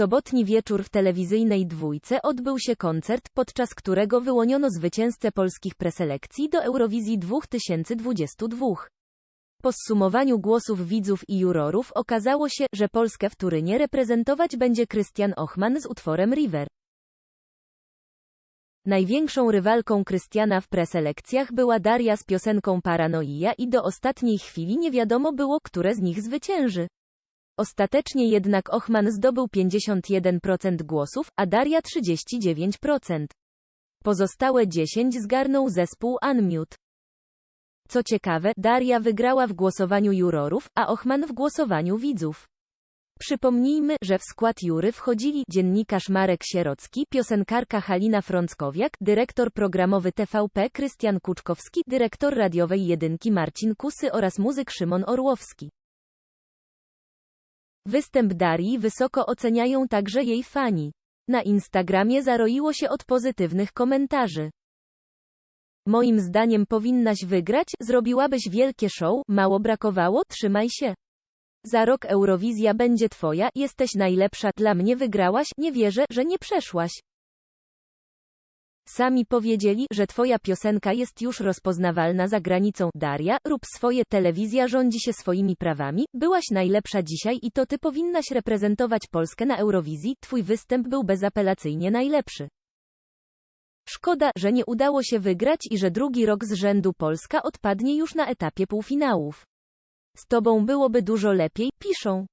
sobotni wieczór w telewizyjnej dwójce odbył się koncert, podczas którego wyłoniono zwycięzcę polskich preselekcji do Eurowizji 2022. Po zsumowaniu głosów widzów i jurorów okazało się, że Polskę w Turynie reprezentować będzie Krystian Ochman z utworem River. Największą rywalką Krystiana w preselekcjach była Daria z piosenką Paranoia i do ostatniej chwili nie wiadomo było, które z nich zwycięży. Ostatecznie jednak Ochman zdobył 51% głosów, a Daria 39%. Pozostałe 10 zgarnął zespół Unmute. Co ciekawe, Daria wygrała w głosowaniu jurorów, a Ochman w głosowaniu widzów. Przypomnijmy, że w skład jury wchodzili dziennikarz Marek Sierocki, piosenkarka Halina Frąckowiak, dyrektor programowy TVP Krystian Kuczkowski, dyrektor radiowej jedynki Marcin Kusy oraz muzyk Szymon Orłowski. Występ Darii wysoko oceniają także jej fani. Na Instagramie zaroiło się od pozytywnych komentarzy. Moim zdaniem powinnaś wygrać, zrobiłabyś wielkie show, mało brakowało, trzymaj się. Za rok Eurowizja będzie twoja, jesteś najlepsza, dla mnie wygrałaś, nie wierzę, że nie przeszłaś. Sami powiedzieli, że twoja piosenka jest już rozpoznawalna za granicą. Daria, rób swoje, telewizja rządzi się swoimi prawami, byłaś najlepsza dzisiaj i to ty powinnaś reprezentować Polskę na Eurowizji, twój występ był bezapelacyjnie najlepszy. Szkoda, że nie udało się wygrać i że drugi rok z rzędu Polska odpadnie już na etapie półfinałów. Z tobą byłoby dużo lepiej, piszą.